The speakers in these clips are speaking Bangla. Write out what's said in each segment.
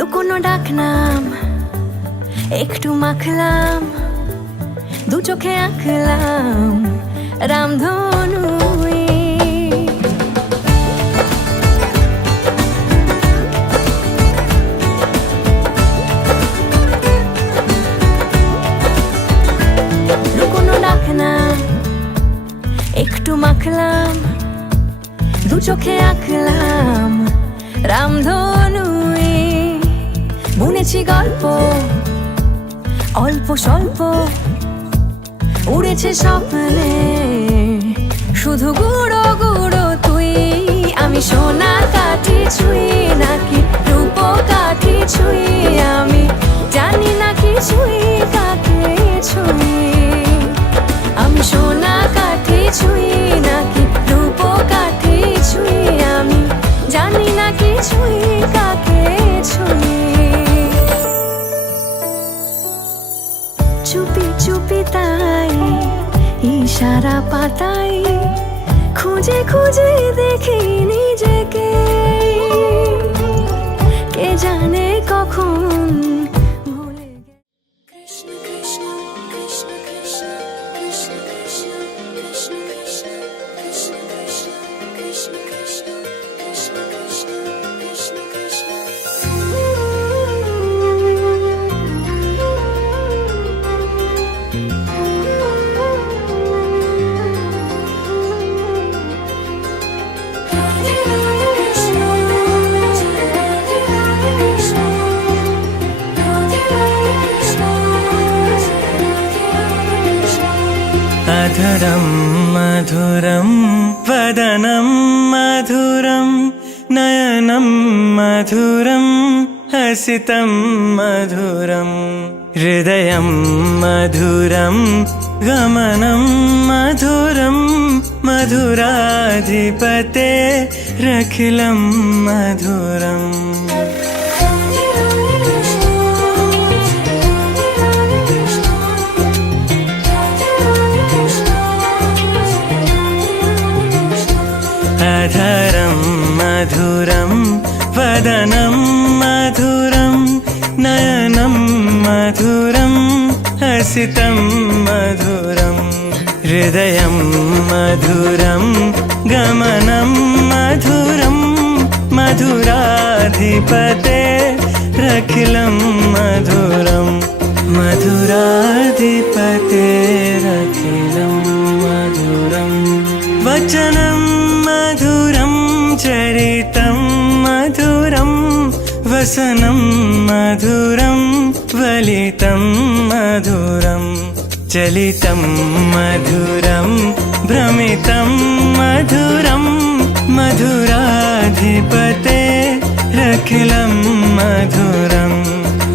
লুকোনো ডাকনাম একটু মাখলাম, দু চোখে আঁকলাম রামধনু। লুকোনো ডাকনাম একটু মাখলাম, দু চোখে আঁকলাম রামধনু। বুনেছি গল্প অল্প স্বল্প, উড়েছে স্বপ্নে শুধু গুঁড়ো গুঁড়ো তুই। আমি সোনা কাঠি ছুঁই নাকি রূপ কাঠি ছুঁই, আমি জানি না কিছুই কাকে ছুঁই। আমি সোনা কাঠি ছুঁই নাকি রূপ কাঠি ছুঁই, আমি জানি না কিছুই কাকে ছুঁই। চুপি চুপি তাই ইশারা পাতাই, খুঁজে খুঁজে দেখি নিজেকে, কে জানে কখন ভুলে গে। কৃষ্ণ কৃষ্ণ কৃষ্ণ কৃষ্ণ কৃষ্ণ কৃষ্ণ কৃষ্ণ কৃষ্ণ কৃষ্ণ কৃষ্ণ কৃষ্ণ কৃষ্ণ কৃষ্ণ কৃষ্ণ কৃষ্ণ কৃষ্ণ। अधरं मधुरं वदनं मधुरं नयनं मधुरं हसितं मधुरं हृदयं मधुरं गमनं मधुरं मधुराधिपते रखिलं मधुरम्। अधरं मधुरं वदनं मधुरं नयनं मधुरं हसितं मधुरं हृदयं मधुरं गमनं मधुरं मधुराधिपते रखिलं मधुरं मधुराधिपते रखिलं मधुरं। वचनं मधुरं चरितं मधुरं वसनं मधुरं वलितं मधुरं चलितं मधुरं भ्रमितं मधुरं मधुराधिपते रखिलं मधुरं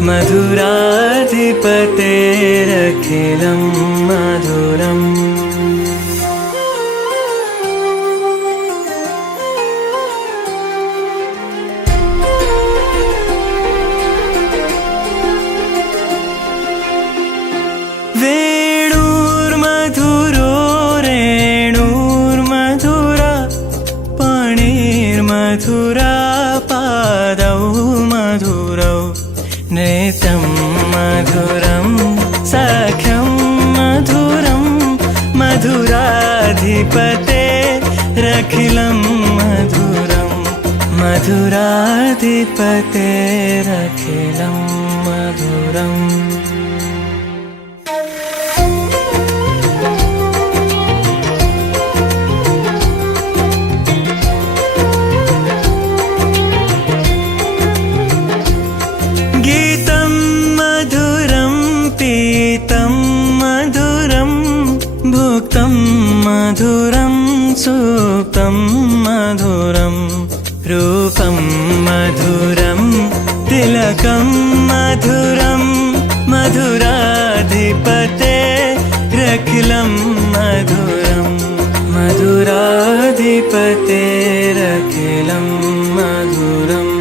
मधुराधिपते रखिलं मधुरम्। वेणुर्मधुरो रेणुर्मधुरा पाणिर्मधुरा पादौ मधुरौ नेतं मधुरं सख्यं मधुरं मधुराधिपते रखिलं मधुरं मधुराधिपते रखिलं मधुरम्। गीतं मधुरं पीतं मधुरं भुक्तं मधुरं सुप्तं मधुरं रूपं मधुरं तिलकं मधुरं मधुराधिपते रखिलं मधुरं मधुराधिपते रखिलं मधुरम्।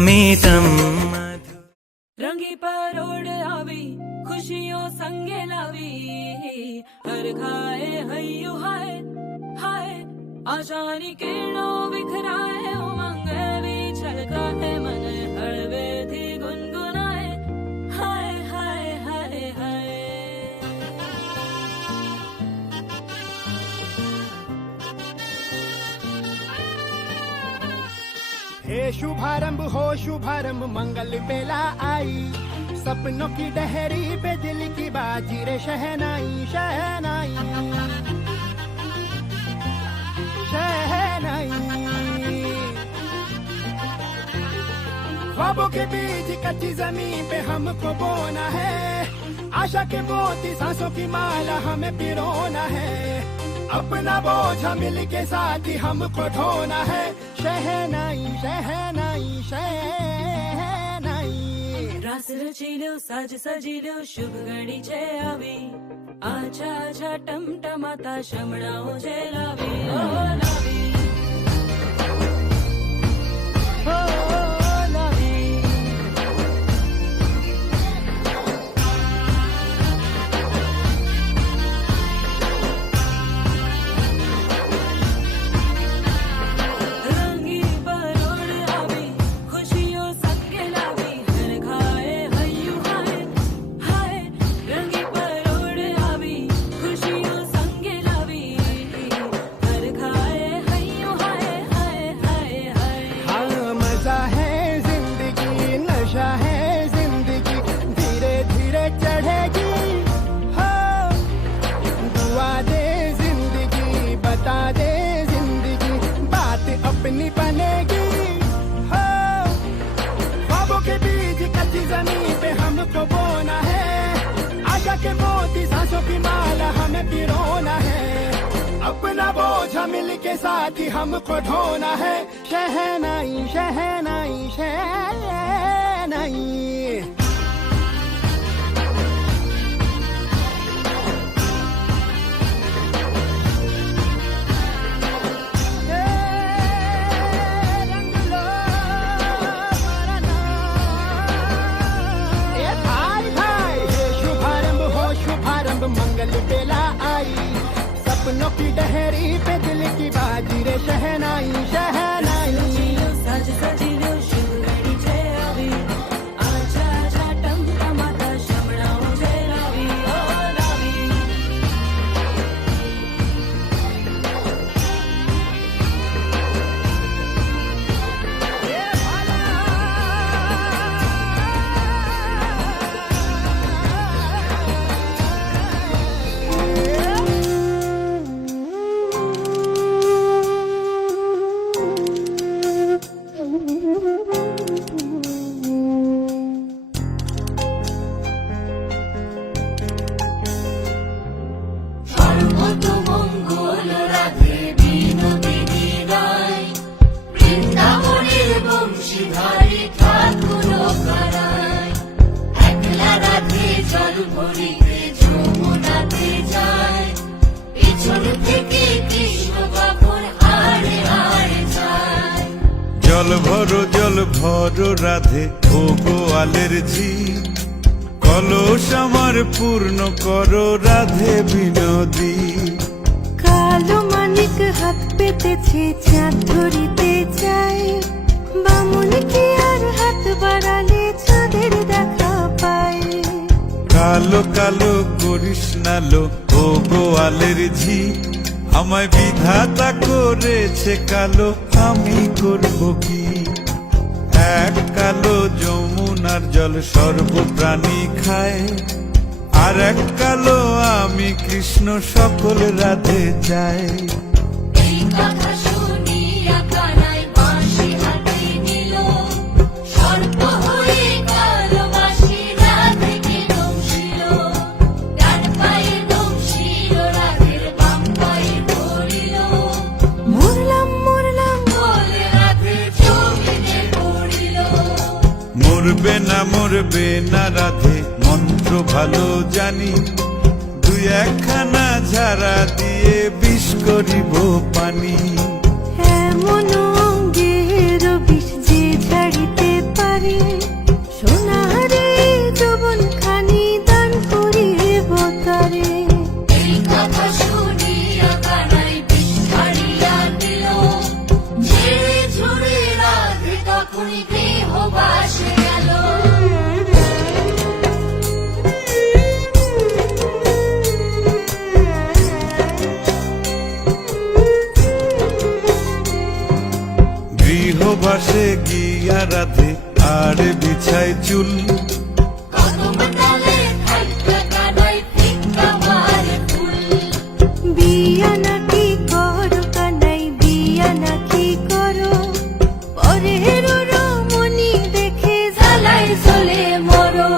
अमितम रंगी परोड़ आवी खुशियों संगे लावी हर खाए हय्यू हाय हाय आशानी किरणों बिखराए उमंग भी छलकाए मन हळवे थी गुनगुनाए हाय हाय हाय हाय हे शुभारंभ हो शुभारंभ मंगल बेला आई सपनों की डहरी पे दिल की बाजी रे शहनाई शहनाई शहनाई ख्वाबों के बीज कच्ची जमीन पे हमको बोना है आशा के मोती सांसों की माला हमें पिरोना है अपना बोझ मिल के साथ ही हमको ढोना है शहनाई शहनाई शहनाई रास रचिलो साज सजिलो शुभ घड़ी छे आवी आछा आछा टमटमाता शमणाओ जे लावी ओ लावी हो लावी रंगी परोड़ आवी खुशियों संगे लावी हर खाए हय्यू हाय हाय रंगी परोड़ आवी खुशियों संगे लावी हर खाए हय्यू हाय हाय हाय हाय हाँ मजा है जिंदगी नशा है जिंदगी धीरे धीरे चढ़ेगी हाँ दुआ दे जिंदगी बता दे जिंदगी बात अपनी बनेगी हाँ ख्वाबों के बीज कच्ची जमीन पे हमको बोना है आशा के मोती सांसों की माला हमें पिरोना है अपना बोझ मिल के साथ ही हमको ढोना है शहनाई शहनाई शहनाई रंग लो मरना ए भाई भाई हे शुभारंभ हो शुभारंभ मंगल बेला आई सपनों की डहरी पे दिल की बाजी रे शहनाई शहनाई रचिलो साज सजिलो शुभ घड़ी छे आवी आछा आछा टमटमाता शमणाओ जे लावी ओ लावी ए भाला সর্বতমঙ্গল রাধে বিনোদিনী রায় বৃন্দাবনের বংশীধারী ঠাকুর কারায় একলা রাধে জল ভরিতে যমুনাতে যায় পিছন থেকে কৃষ্ণ কখন হারে হারে যায় জল ভরো রাধে ও গোয়ালের ঝি কলস আমার পূর্ণ করো রাধে বিনোদী কালো মানিক হাত পেতেছে চাঁদ ধরিতে চায় বামুন কি আর হাত বাড়ালে চাঁদের দেখা পায় কালো কালো করিস নালো ও গোয়ালের ঝি আমায় বিধাতা করেছে কালো আমি করব কি এক কালো যমুনার জল সর্বপ্রাণী খায় আর এক কালো আমি কৃষ্ণ সকল রাধে চাই এই কথা শুনিয়া কানাই বাঁশি হাতে নিল সর্প হয়ে কালো বাঁশি রাধেকে দংশিল ডান পায়ে দংশিল রাধের বাম পায়ে ধরিল মরলাম মরলাম বলে রাধে জমিনে পড়িল মরবে না রাধে মন্ত্র ভালো জানি দুই একখানা ঝাড়া দিয়ে বিষ করিব পানি এমন অঙ্গের বিষ যে ছাড়িতে সোনারে যৌবন খানি দান করিব তারে। এই কথা শুনিয়া কানাই বিস্তারিয়া দিল, ঝেড়ে ঝুড়ে রাধে তখনই গৃহবাসে গেল। গৃহবাসে গিয়া রাধে আর বিছায় চুল, কদম ডালে থাইকা কানাই ফিক্কা মারে ফুল। বিয়া নাকি করো কানাই বিয়া নাকি করো, পরের রমণী দেখে জ্বালায় জ্বলে মরো।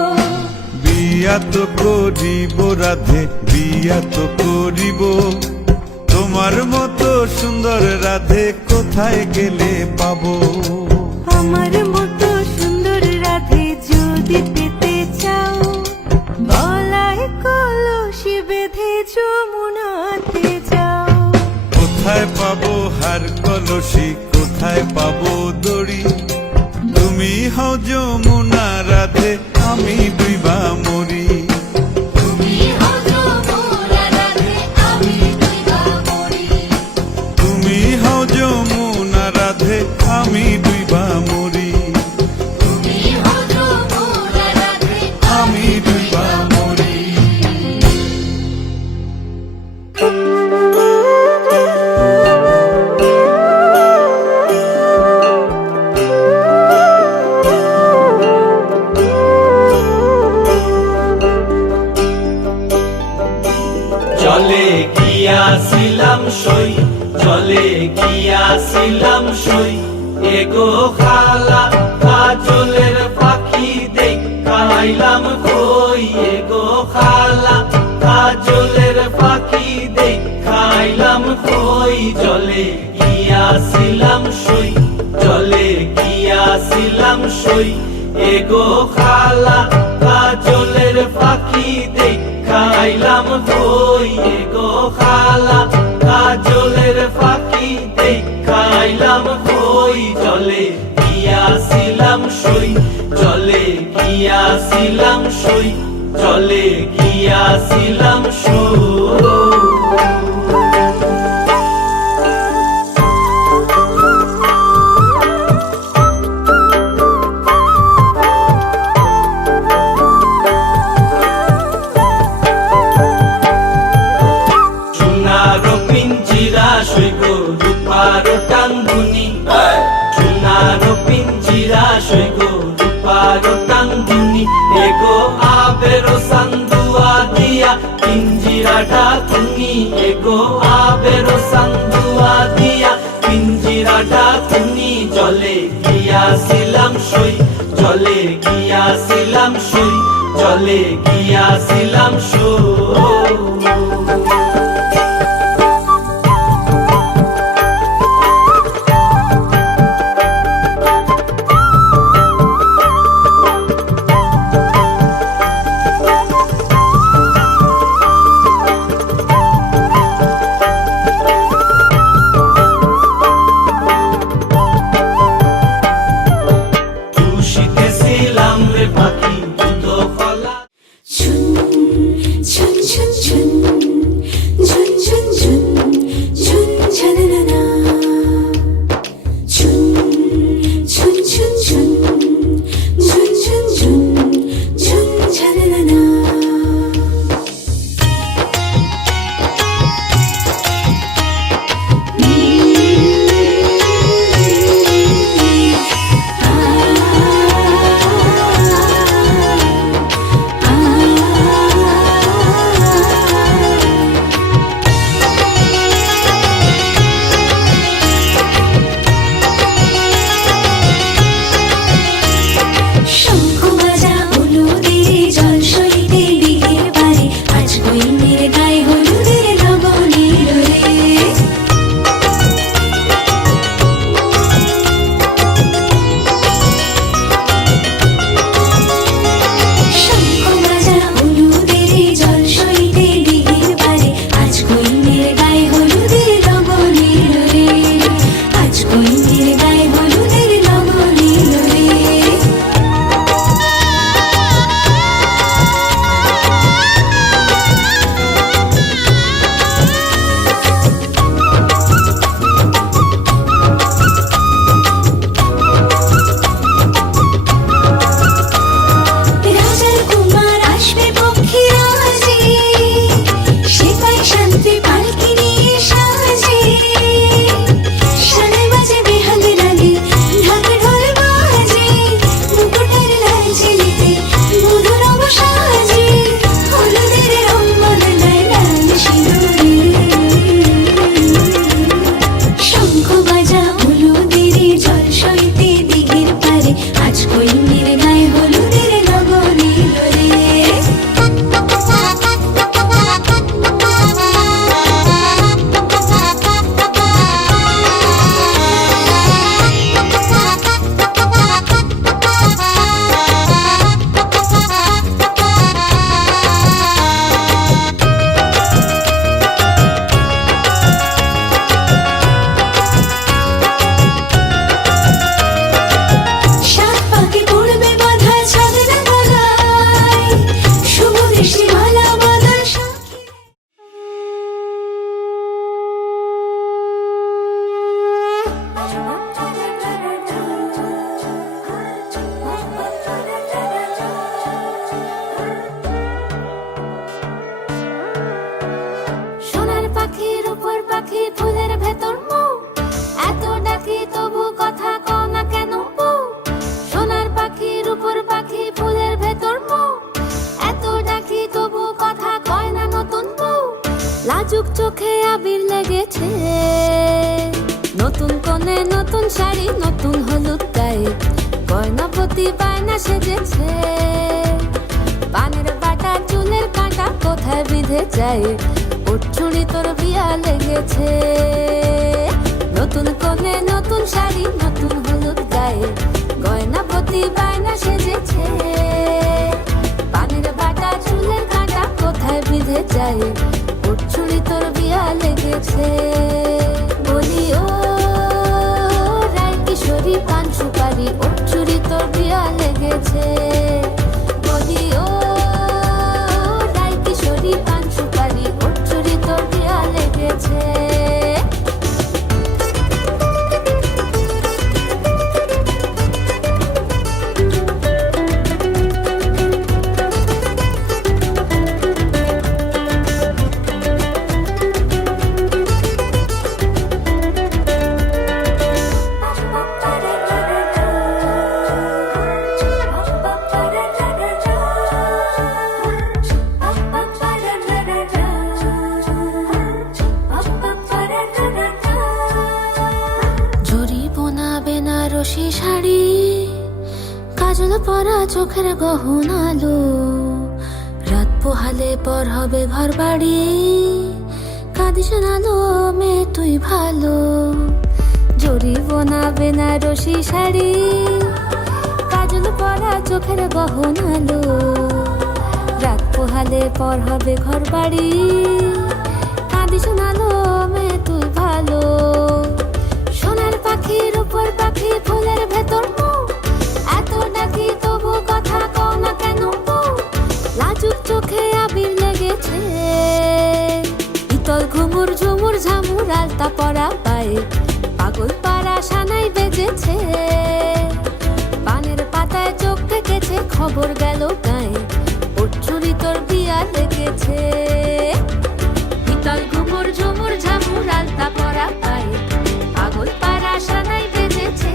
বিয়া তো করিব রাধে বিয়া তো করিব, তোমার মতো সুন্দর রাধে কোথায় গেলে পাবো। আমার মতো সুন্দর রাধে যদি পেতে চাও, গলায় কলসি বেঁধে যমুনাতে যাও। কোথায় পাবো হার কলসি কোথায় পাবো দড়ি, তুমি হও যমুনা রাধে আমি ডুইবা মরি। তুমি হও যমুনা রাধে আমি ডুইবা মরি। তুমি হও যমুনা রাধে আমি ডুইবা মরি। তুমি হও যমুনা রাধে আমি ডুইবা মরি। জলে গিয়াছিলাম সই, জলে গিয়াছিলাম সই, এগো খালা কাজলের পাখি দেখাইলাম কই। এগো খালা কাজলের পাখি দেখাইলাম কই। জলে গিয়াছিলাম সই, জলে গিয়াছিলাম সই, এগো খালা কাজলের পাখি দেখাইলাম কই। এগো খালা কাজলের পাখি দেখাইলাম কই। জলে গিয়াছিলাম সই, জলে গিয়াছিলাম সই, জলে গিয়াছিলাম সই। সোনারো পিঞ্জিরা সইগো রূপারো টাঙ্গুনি, সোনারো পিঞ্জিরা সইগো রূপারো টাঙ্গুনি। এগো আবেরো সান্দুয়া দিয়া পিঞ্জিরাটা তুমি। এগো আবেরো সান্দুয়া দিয়া পিঞ্জিরাটা তুমি। জলে গিয়াছিলাম সই, জলে গিয়াছিলাম সই, জলে গিয়াছিলাম সই। খুশিতেছিলাম রে পাখি দুটো ফলা। ঝুন ঝুন ঝুন ঝুন ঝুন ঝুন ঝুন ঝুন ঝনননা। ঝুন ঝুন ঝুন ঝুন ঝুন ঝুন ঝুন ঝুন ঝনননা। শাড়ি নতুন হলুদ গায়ে গয়না প্রতি বায়না সেজেছে পানের বাটা চুলের কাঁটা কোথায় বিঁধে যায় ওর চুড়ি তোর বিয়া লেগেছে নতুন কোণে নতুন শাড়ি নতুন হলুদ গায়ে গয়না প্রতি বায়না সেজেছে পানের বাটা চুলের কাঁটা কোথায় বিঁধে যায় ওর চুড়ি তোর বিয়া লেগেছে বলি ও রায় কিশোরী পান সুপারি ওর চুড়ি তোর বিয়া লেগেছে বলি ও রায় কিশোরী পান সুপারি ওর চুড়ি তোর বিয়া লেগেছে বেনারসি শাড়ি কাজল পরা চোখের গহনালো রাত পোহালে পর হবে ঘর বাড়ি কাঁদিস নালো মেয়ে তুই ভালো জরি বোনা বেনারসি শাড়ি কাজল পরা চোখের গহনালো রাত পোহালে পর হবে ঘর বাড়ি কাঁদিস নালো মেয়ে তুই ভালো সোনার পাখির উপর পাখি ফুলের ভেতর এত ডাকি তবু কথা কও না কেন লাজুক চোখে আবির লেগেছে ইতল ঘুমুর ঝুমুর ঝামুর আলতা পরা পায়ে পাগল পাড়া সানাই বেজেছে পানের পাতায় চোখ থেকেছে খবর গেল গায়ে ওর চুরি তোর বিয়া লেগেছে ইতল ঘুমুর ঝুমুর ঝামুর আলতা পরা পায়ে পাগল পাড়া সানাই বেজেছে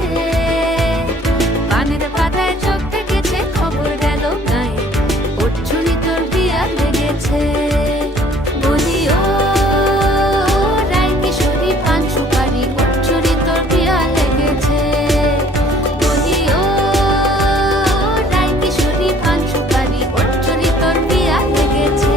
পানের পাতায় চোখ থেকেছে খবর গেল গায়ে ওর চুরি তোর বিয়া লেগেছে বলি ও রায় কিশোরী পান সুপারি ওর চুরি তোর বিয়া লেগেছে বলি ও রায় কিশোরী পান সুপারি ওর চুরি তোর বিয়া লেগেছে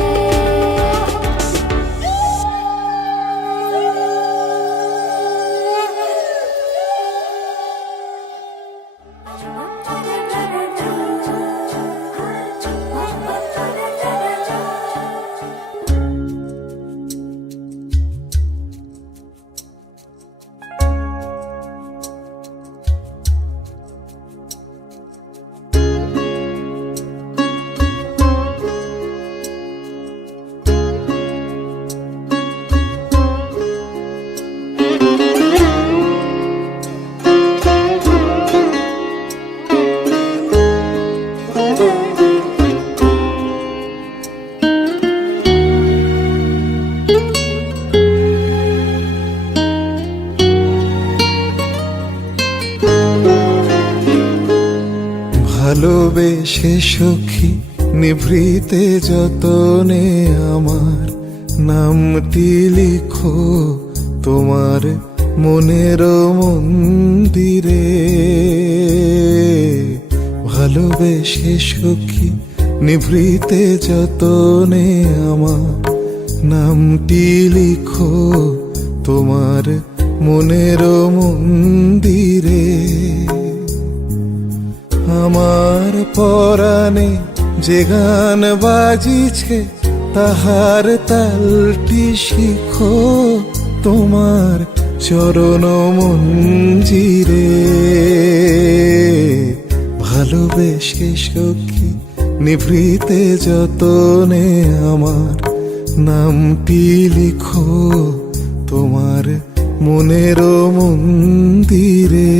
ভালোবেসে সখী নিভৃতে যতনে আমার নামটি লিখো তোমার মনের মন্দিরে ভালোবেসে সখী নিভৃতে যতনে আমার নামটি লিখো তোমার মনের মন্দিরে আমার পরাণে যে গান বাজিছে তাহার তালটি শিখো তোমার চরণ মঞ্জিরে ভালোবেসে সখী নিভৃতে যতনে আমার নামটি লিখো তোমার মনের মন্দিরে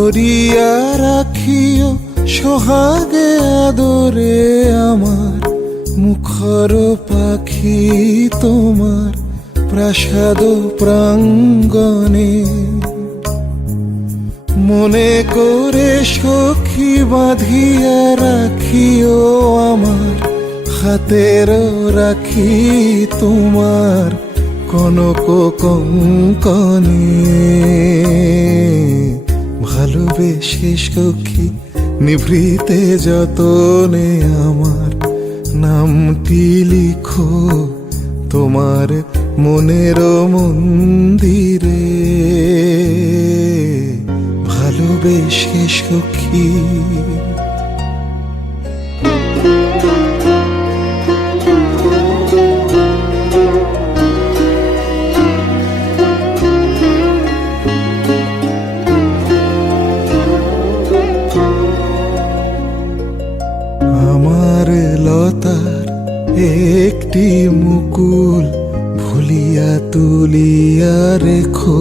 ধরিয়া রাখিও সোহাগে আদরে আমার মুখর পাখি তোমার প্রাসাদ প্রাঙ্গণে, মনে করে সখী বাঁধিয়া রাখিও আমার হাতের রাখি তোমার কনক কঙ্কনে। ভালোবেসে সখী নিভৃতে যতনে আমার নামটি লিখো তোমার মনের মন্দিরে। ভালোবেসে সখী আমার লতার একটি মুকুল ভুলিয়া তুলিয়া রেখো।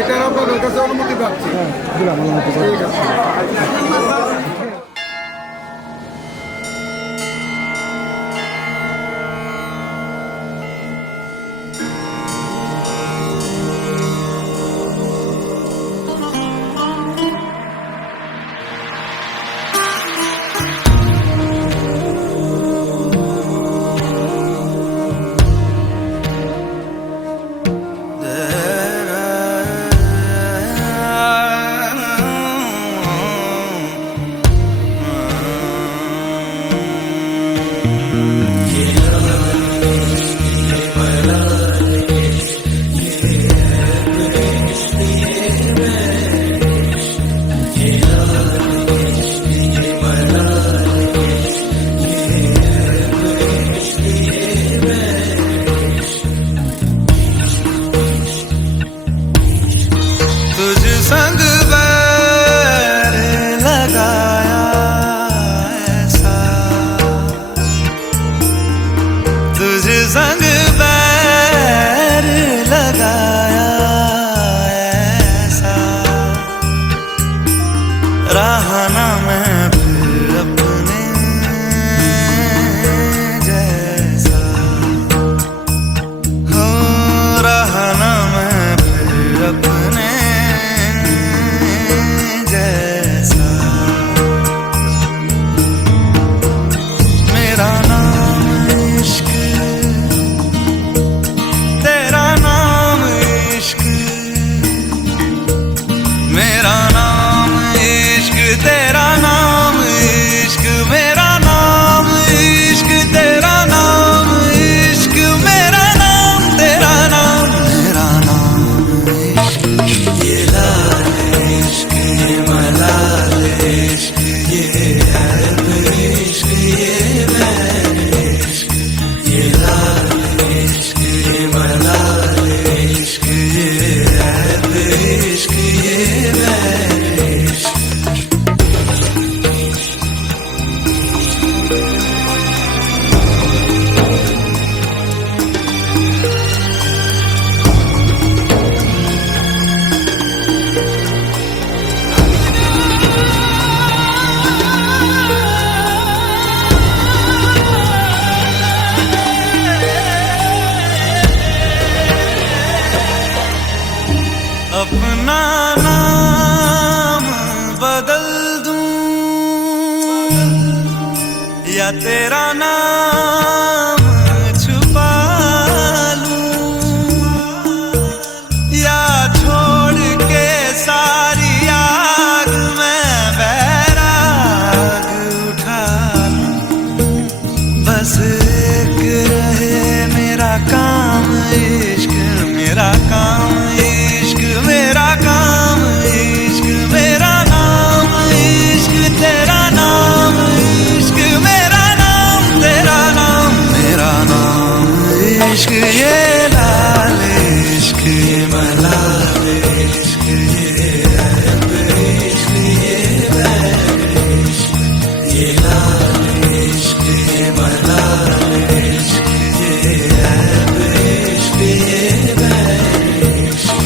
এটার আপনাদের কাছে অনুমতি পাচ্ছি। ঠিক আছে। तुझ संग बैर लगाया ऐसा, तुझ संग बैर लगाया ऐसा, रहा ना मैं फिर अपने जैसा, हो रहा ना मैं फिर अपने जैसा। मेरा नाम इश्क, तेरा नाम इश्क, मेरा नाम इश्क, तेरा नाम इश्क, मेरा नाम इश्क, तेरा नाम इश्क, मेरा नाम तेरा नाम, मेरा नाम इश्क, ये लाल इश्क, ये मलाल इश्क, ये ऐब इश्क, ये मैल इश्क, ये लाल इश्क, ये मलाल इश्क, ये ऐब इश्क, ये मैल इश्क। अपना नाम बदल दूं या तेरा नाम छुपा लूं, या छोड़ के सारी आग में बैराग उठा लूं, बस एक रहे मेरा काम इश्क, मेरा काम इश्क, मेरा काम इश्क, मेरा नाम इश्क, तेरा नाम इश्क, मेरा नाम तेरा नाम, मेरा नाम इश्क, ये लाल इश्क, ये मलाल इश्क, ये ऐब इश्क, ये मैल इश्क, ये लाल इश्क, ये मलाल इश्क, ये ऐब इश्क, ये मैल इश्क।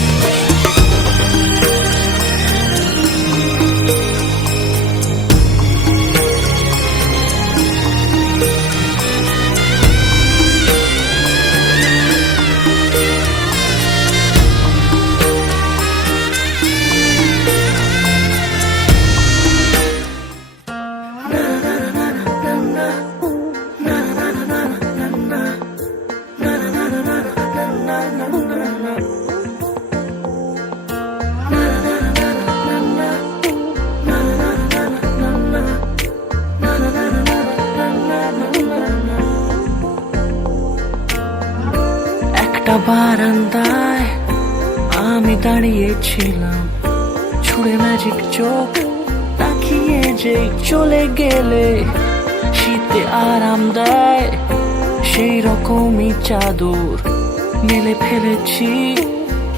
একটা বারান্দায় আমি দাঁড়িয়েছিলাম, ছুঁড়ে ম্যাজিক চোখ তাকিয়ে যে চলে গেলে, শীতে আরাম দেয় সেই রকমই চাদর মেলে ফেলেছি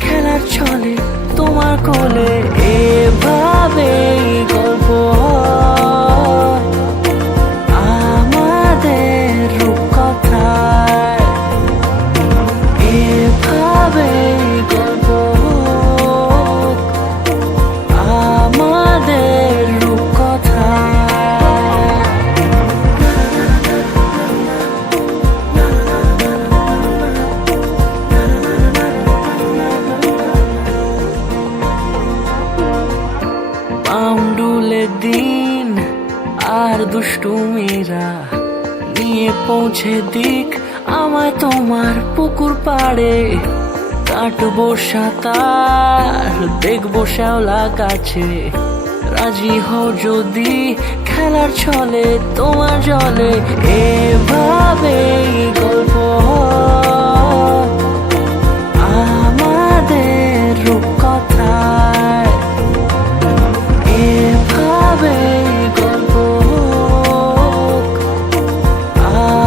খেলার ছলে তোমার কোলে। এভাবেই গল্প হয় আমাদের রূপকথায়, এভাবেই গল্প দুষ্টুমিরা নিয়ে পৌঁছে দিক আমায় তোমার পুকুর পাড়ে। কাটবো সাঁতার, দেখবো শ্যাওলা গাছে, রাজি হও যদি খেলার ছলে তোমার জলে। এভাবেই গল্প আমাদের রূপকথায়, এভাবেই গল্প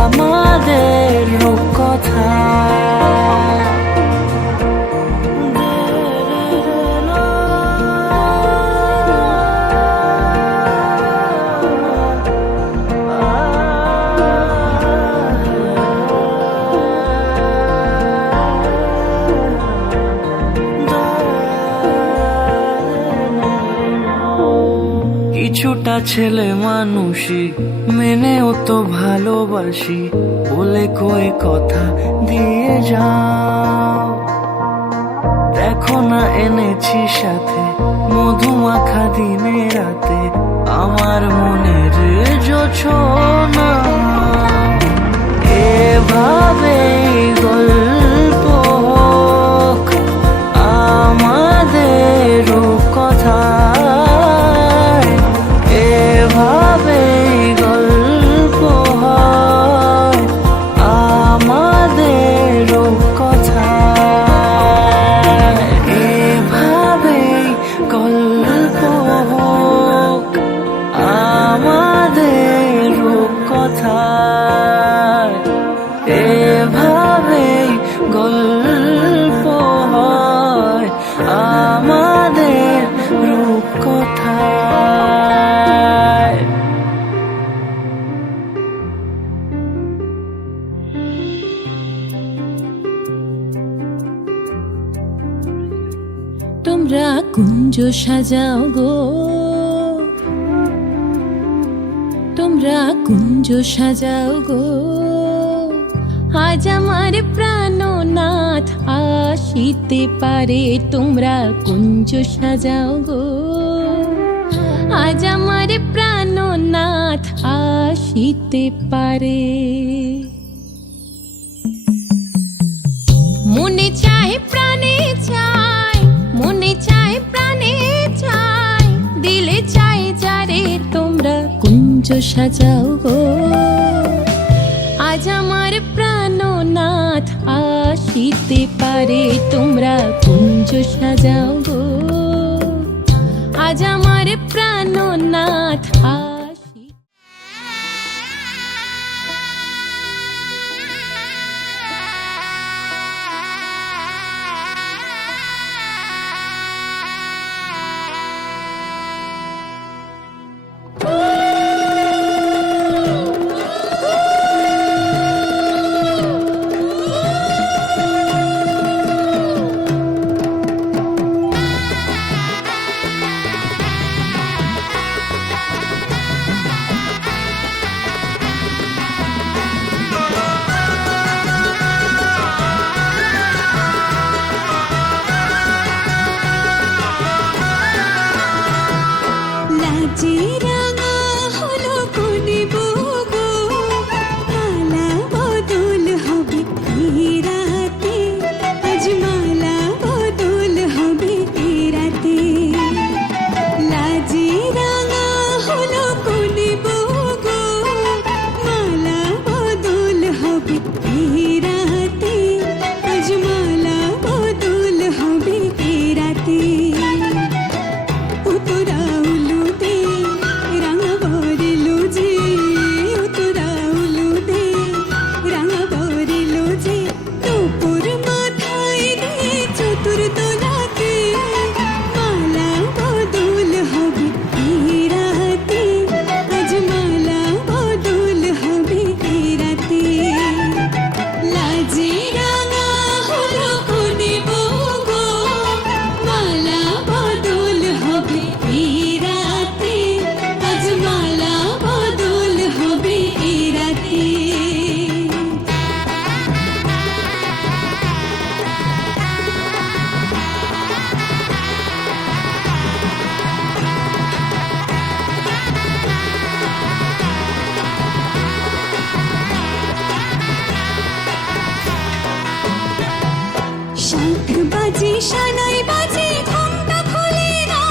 আমাদের রূপকথায়। কিছুটা ছেলে মানুষই মেনেও তো ভালোবাসি, বলে কয়ে কথা দিয়ে যাও। দেখো না এনেছি সাথে মধুমাখা দিনে রাতে, আমার মনের জোছনা। এভাবেই গল্প হোক আমাদের রূপকথায়, এভাবেই গল্প হয় আমাদের রূপকথায়, এভাবেই গল্প হোক আমাদের রূপকথায়, এভাবেই গল্প হয় আমাদের রূপকথায়। তোমরা কুঞ্জ সাজাও গো, তোমরা কুঞ্জ সাজাও গো, আজ আমার প্রাণনাথ আসিতে পারে। তোমরা কুঞ্জ সাজাও গো, আজ আমার প্রাণনাথ আসিতে পারে। মনে চায় প্রাণে চায়, মনে চায় প্রাণে চায়, দিলে চায় যারে। তোমরা কুঞ্জ সাজাও গো, আজ আমার প্রাণনাথ আসিতে পারে। তোমরা কুঞ্জ সাজাও গো, আজ আমার প্রাণনাথ আসি। বাজে সানাই বাজে ঘুমটা খোলে না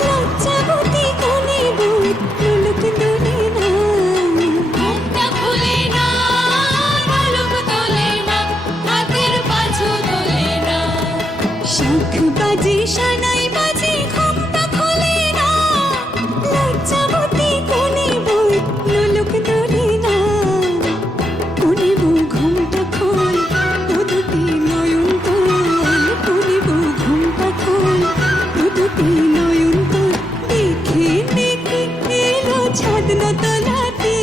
লজ্জাবতী কোণে বই নুলুক দোলে না ঘুমটা খোলে না নুলুক দোলে না হাতের বাজু দোলে না শাঁখ বাজে সানাই বাজে ঘুমটা খোলে না লজ্জাবতী কোণে বই নুলুক দোলে না কোণে বউ ঘুমটা খোল ও দুটি নয়ন তোল কোণে বউ ঘুমটা খোল ও দুটি নয়ন তোল দেখে দেখে এলো ছাদ তলাতে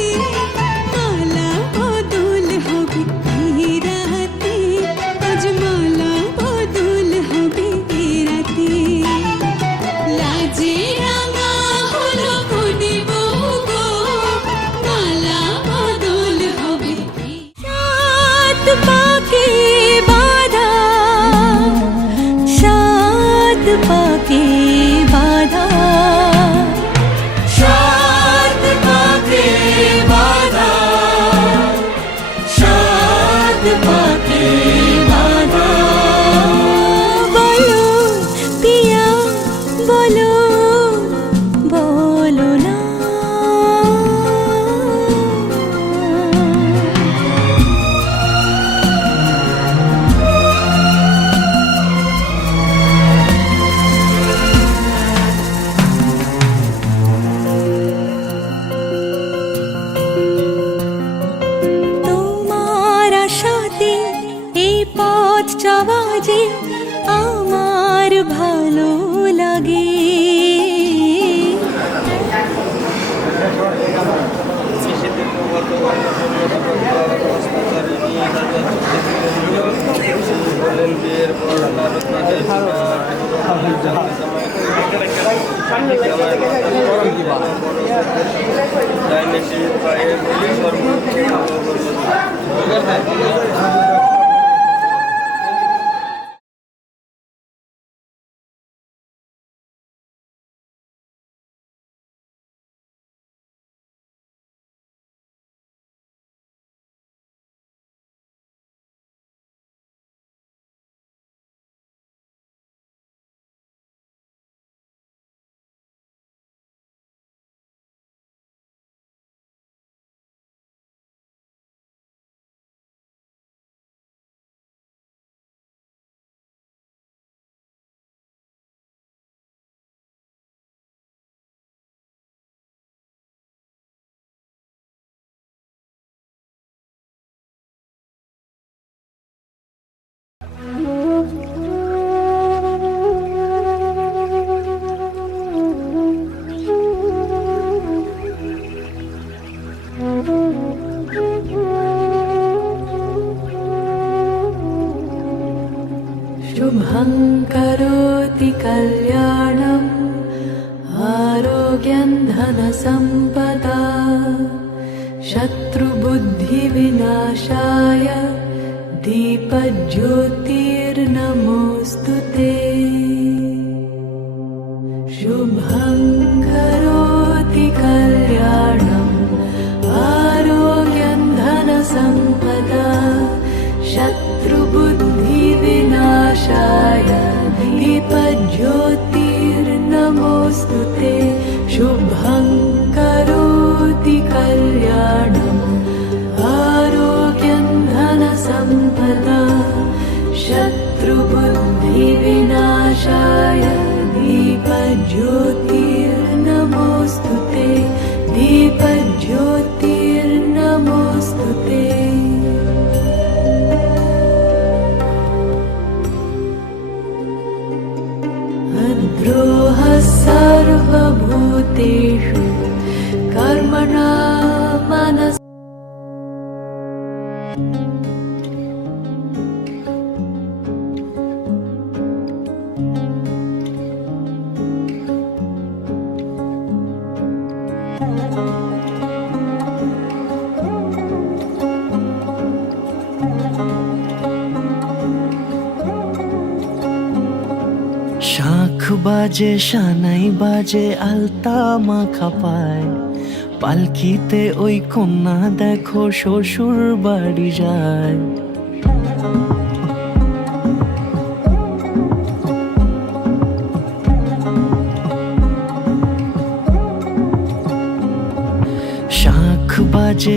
মালা বদল হবে এই রাতে আজ মালা বদল হবে এই রাতে লাজে রাঙা হলো কোণে বউ গো মালা বদল হবে সাত পাকে বাঁধা সাত পাকে বাঁধা সাত পাকে বাঁধা সাত পাকে বাঁধা বলো পিয়া বলো বলো না তোমার আশাতে এই পথ যাওয়া যে আমার ভালো লাগে शुभं करोति कल्याणम् आरोग्यं धनसम्पदा शत्रुबुद्धिविनाशाय दीपज्योतिर्नमोऽस्तु ते शुभं करोति कल्याणम् आरोग्यं धनसम्पदा शत्रुबुद्धिविनाशाय दीपज्योतिर्नमोऽस्तु ते शुभं करोति कल्याणम् आरोग्यं धनसम्पदा शत्रुबुद्धिविनाशाय दीपज्योतिर्नमोऽस्तु ते दीपज्योतिर्नमोऽस्तु ते द्रोहः सर्वभूतेषु कर्मणा मनसा শাঁখ বাজে সানাই বাজে আলতা মাখা পায় পালকিতে ওই কন্যা দেখো শ্বশুর বাড়ি যায়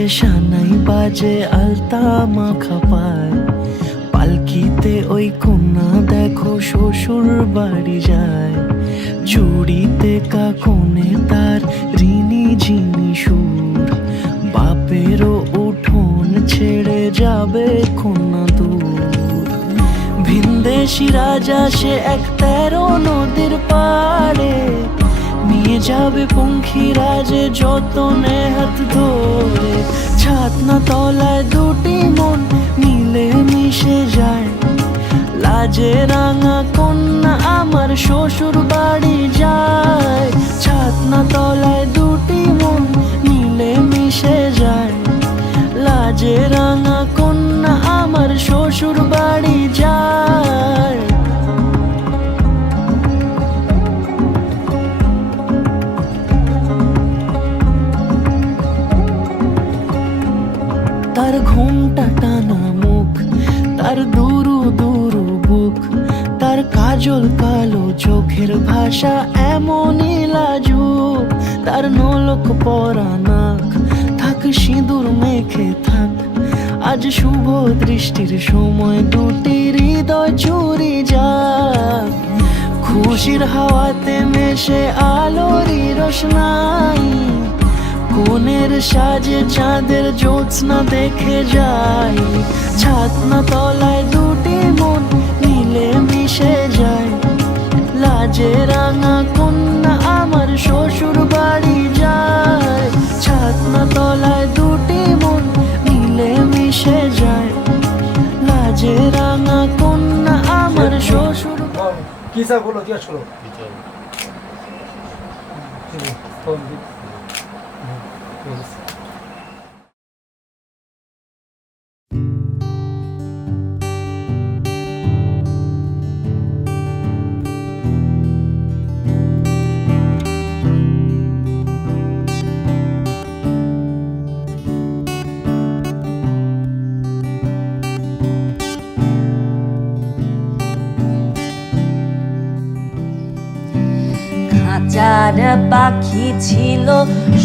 সানাই বাজে আলতা মাখা পায়, পালকিতে ওই কন্যা দেখো শ্বশুর বাড়ি যায়। জুড়িতে কাকনে তার ঋণী ঝিনি সুর, বাপেরও উঠোন ছেড়ে যাবে কন্যা দূর। ভিনদেশি রাজা সে এক 13 নদীর পাড়ে, নিয়ে যাবে পঙ্খী রাজে যতনে হাত ধরে। ছাতনা তলায় দুটি মন মিলে মিশে যায়, লাজে রাঙা কন্যা আমার শ্বশুর বাড়ি যায়। ছাতনা তলায় দুটি মন মিলে মিশে যায়, লাজে রাঙা কন্যা আমার শ্বশুর বাড়ি যায়। তার ঘুমটা টানা মুখ, তার দুরু দুরু বুক, তার কাজল কালো চোখের ভাষা এমনই লাজুক। তার নলক পরা নাক, থাক সিঁদুর মেখে থাক, আজ শুভ দৃষ্টির সময় দুটি হৃদয় চুরি যাক। খুশির হাওয়াতে মেশে আলোরই রোশনাই, কোণের সাজে চাঁদের জ্যোৎস্না দেখে যাই। ছাতনা তলায় দুটি মন মিলে মিশে যায়, লাজে রাঙা কন্যা আমার শ্বশুর বাড়ি যায়। ছাতনা তলায় দুটি মন মিলে মিশে যায়, লাজে রাঙা কন্যা আমার শ্বশুর। কি স্যার বলো, কি আসলো? খাঁচার পাখি ছিল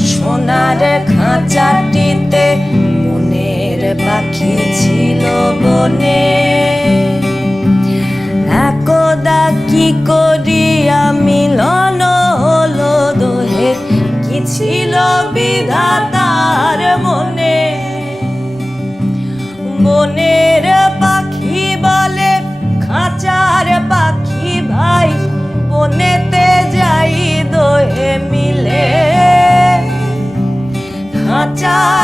সোনার খাঁচাটিতে, বনের পাখি ছিল বনে। একদা কি করিয়া মিলন হলো দোহে, কি ছিল বিধাতার মনে। বনের পাখি বলে খাঁচার পাখি ভাই, বনেতে যাই দোহে মিলে। খাঁচার